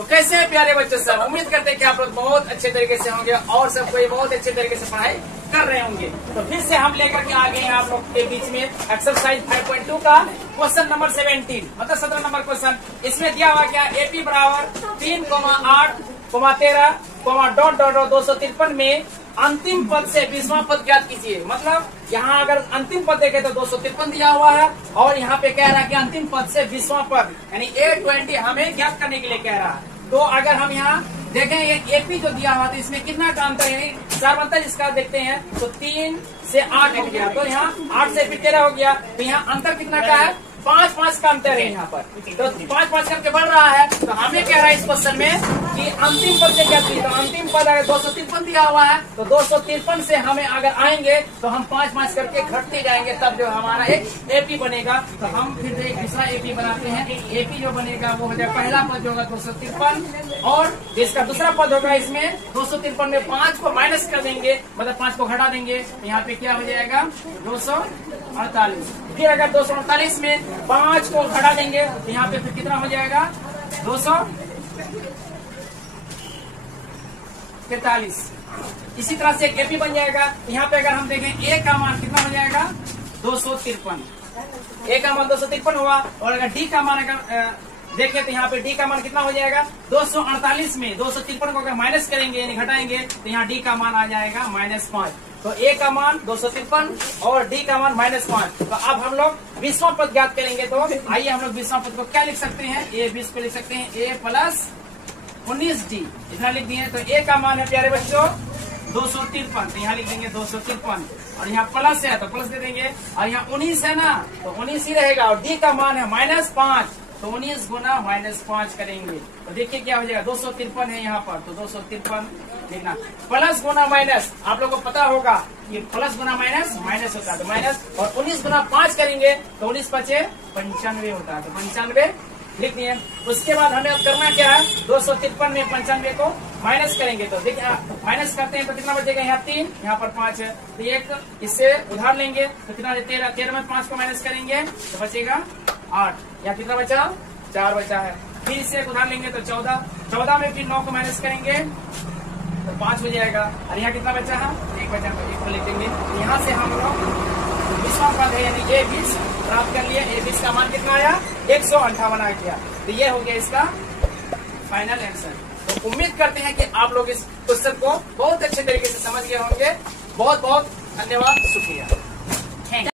तो कैसे हैं प्यारे बच्चों सब, उम्मीद करते हैं कि आप लोग बहुत अच्छे तरीके से होंगे और सब कोई बहुत अच्छे तरीके से पढ़ाई कर रहे होंगे। तो फिर से हम लेकर के आ गए हैं आप लोग के बीच में एक्सरसाइज 5.2 का क्वेश्चन नंबर 17, मतलब 17 नंबर क्वेश्चन। इसमें दिया हुआ क्या, एपी बराबर 3,8,13,253 में अंतिम पद से 20वां पद ज्ञात कीजिए। मतलब यहाँ अगर अंतिम पद देखे तो 253 दिया हुआ है और यहाँ पे कह रहा है कि अंतिम पद से 20वां पद यानी 820 हमें ज्ञात करने के लिए कह रहा है। तो अगर हम यहाँ देखें ये एपी जो दिया हुआ तो इसमें कितना का अंतर है, 4 अंतर इसका देखते हैं तो 3 से 8 हो गया, तो यहाँ 8 से फिर 13 हो गया, तो यहाँ अंतर कितना का है, 5 का अंतर है यहाँ पर। तो 5 करके बढ़ रहा है। तो हमें कह रहा है इस क्वेश्चन में कि अंतिम पद से क्या चाहिए, तो अंतिम पद अगर 253 दिया हुआ है तो 253 से हमें अगर आएंगे तो हम 5 करके घटते जाएंगे, तब जो हमारा एक एपी बनेगा। तो हम फिर एक दूसरा एपी बनाते हैं। एपी जो बनेगा वो हो जाएगा, पहला पद जो होगा 253 और जिसका दूसरा पद होगा इसमें 253 में 5 को माइनस कर देंगे, मतलब 5 को घटा देंगे, तो यहाँ पे क्या हो जाएगा 248। फिर अगर 248 में 5 को घटा देंगे तो यहाँ पे फिर कितना हो जाएगा 243। इसी तरह से एक एपी बन जाएगा। यहाँ पे अगर हम देखें ए का मान कितना हो जाएगा 253, ए का मान 253 हुआ। और अगर डी का मान अगर देखें तो यहाँ पे डी का मान कितना हो जाएगा 248 में 253 को अगर माइनस करेंगे यानी घटाएंगे तो यहाँ डी का मान आ जाएगा -5। तो ए का मान 253 और डी का मान -5। तो अब हम लोग 20वां पद ज्ञात करेंगे। तो आइए हम लोग 20वां पद को क्या लिख सकते हैं, ए 20 को लिख सकते हैं a + 19d, इतना लिख दिए। तो ए का मान है प्यारे बच्चों 253, तो यहाँ लिख देंगे 253 और यहाँ प्लस है तो प्लस दे देंगे, और यहाँ 19 है ना तो 19 ही रहेगा। और डी का मान है -5, तो 19 गुना -5 करेंगे तो देखिए क्या हो जाएगा 253 है यहाँ पर, तो 253 लिखना। प्लस गुना माइनस, आप लोगों को पता होगा कि प्लस गुना माइनस होता है, तो माइनस, और 19 गुना 5 करेंगे तो 19 × 5 = 95 होता है, तो 95 लिख दिए। उसके बाद हमें अब करना क्या है, 253 में 95 को माइनस करेंगे। तो देखिए माइनस करते हैं तो कितना बचेगा, यहाँ 3, यहाँ पर 5 है, तो एक इससे उधार लेंगे तो कितना 13 में 5 को माइनस करेंगे तो बचेगा 8, या कितना बचा 4 बचा है। फिर इससे एक उधार लेंगे तो 14 में फिर 9 को माइनस करेंगे तो 5 हो जाएगा, और यहाँ कितना बचा है 1 बचा, तो 1 को लिख देंगे। यहाँ से हम लोग 20वां पद है यानी ए 20 प्राप्त कर लिए। ए 20 का मान कितना आया 158 आ गया, तो ये हो गया इसका फाइनल आंसर। तो उम्मीद करते हैं कि आप लोग इस क्वेश्चन को बहुत अच्छे तरीके से समझ गए होंगे। बहुत बहुत धन्यवाद, शुक्रिया।